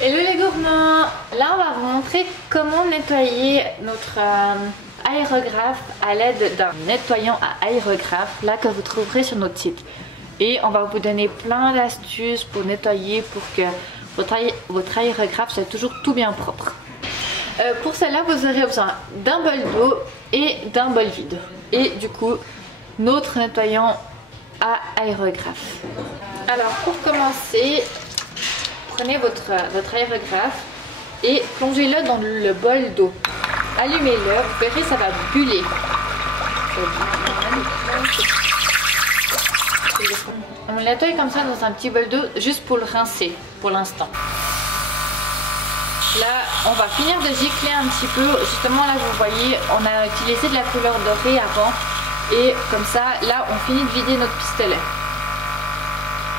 Hello les gourmands! Là on va vous montrer comment nettoyer notre aérographe à l'aide d'un nettoyant à aérographe là que vous trouverez sur notre site. Et on va vous donner plein d'astuces pour nettoyer pour que votre aérographe soit toujours tout bien propre. Pour cela vous aurez besoin d'un bol d'eau et d'un bol vide. Et du coup notre nettoyant à aérographe. Alors pour commencer, prenez votre aérographe et plongez-le dans le bol d'eau. Allumez-le, vous verrez ça va buller. On le nettoie comme ça dans un petit bol d'eau juste pour le rincer pour l'instant. Là on va finir de gicler un petit peu. Justement là vous voyez on a utilisé de la couleur dorée avant. Et comme ça là on finit de vider notre pistolet.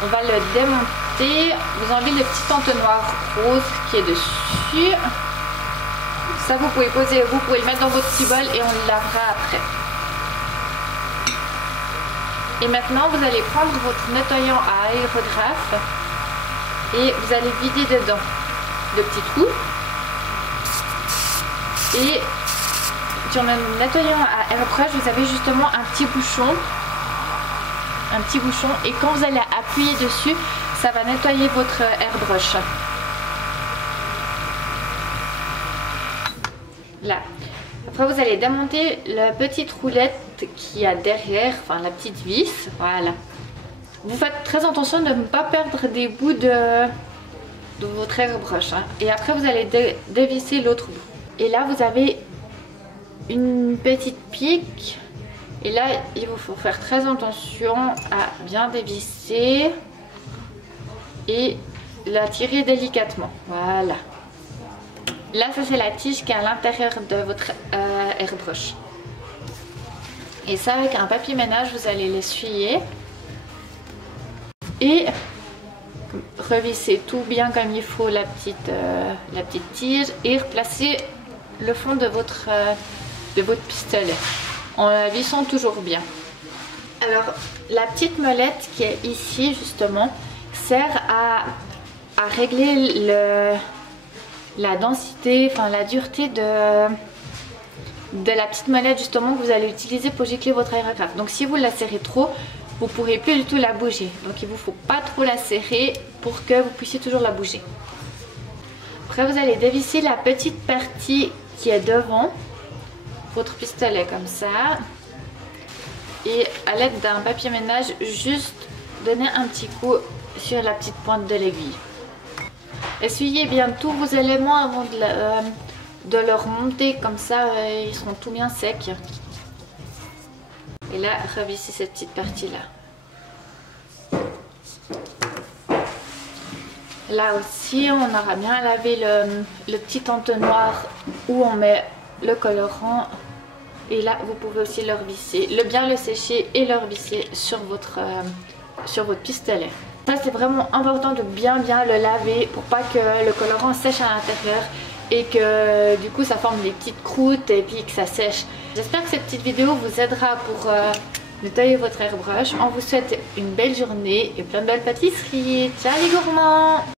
On va le démonter. Vous enlevez le petit entonnoir rose qui est dessus. Ça vous pouvez le mettre dans votre petit bol et on le lavera après. Et maintenant vous allez prendre votre nettoyant à aérographe et vous allez vider dedans le petit trou. Et sur le nettoyant à airbrush vous avez justement un petit bouchon. Et quand vous allez appuyer dessus ça va nettoyer votre airbrush. Là. Après vous allez démonter la petite roulette qui a derrière, enfin la petite vis, voilà. Vous faites très attention de ne pas perdre des bouts de votre airbrush. Et après vous allez dévisser l'autre bout. Et là vous avez une petite pique. Et là, il vous faut faire très attention à bien dévisser et la tirer délicatement. Voilà. Là, ça c'est la tige qui est à l'intérieur de votre airbrush. Et ça, avec un papier ménage, vous allez l'essuyer et revisser tout bien comme il faut la petite tige et replacer le fond de votre pistolet. En la vissant toujours bien. Alors la petite molette qui est ici justement sert à régler la densité, enfin la dureté de la petite molette justement que vous allez utiliser pour gicler votre aérographe. Donc si vous la serrez trop, vous ne pourrez plus du tout la bouger. Donc il ne vous faut pas trop la serrer pour que vous puissiez toujours la bouger. Après vous allez dévisser la petite partie qui est devant votre pistolet comme ça et à l'aide d'un papier ménage juste donner un petit coup sur la petite pointe de l'aiguille. Essuyez bien tous vos éléments avant de le remonter, comme ça ils seront tout bien secs. Et là revissez cette petite partie là. Là aussi on aura bien lavé le petit entonnoir où on met le colorant et là vous pouvez aussi le revisser, bien le sécher et le revisser sur votre pistolet. Ça c'est vraiment important de bien le laver pour pas que le colorant sèche à l'intérieur et que du coup ça forme des petites croûtes et puis que ça sèche. J'espère que cette petite vidéo vous aidera pour nettoyer votre airbrush. On vous souhaite une belle journée et plein de belles pâtisseries. Ciao les gourmands!